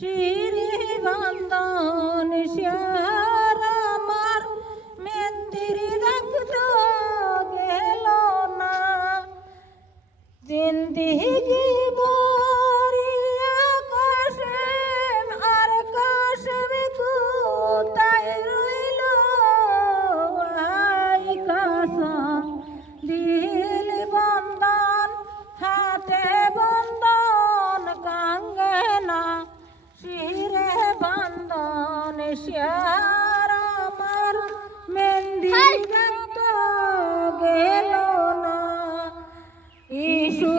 শিরে বন্ধন শ্যার আমার মেন্দির রাখতো গেল না জিন্দিগি বরিয়া কাশেম আর কাশেম কোথায় রইল আই কাসম দিল বন্ধন হাতে বন্ধন গাঙ্গে না শিরে বন্ধন শ্যার আমার মেহেন্দি রাখতো গেল না ইসু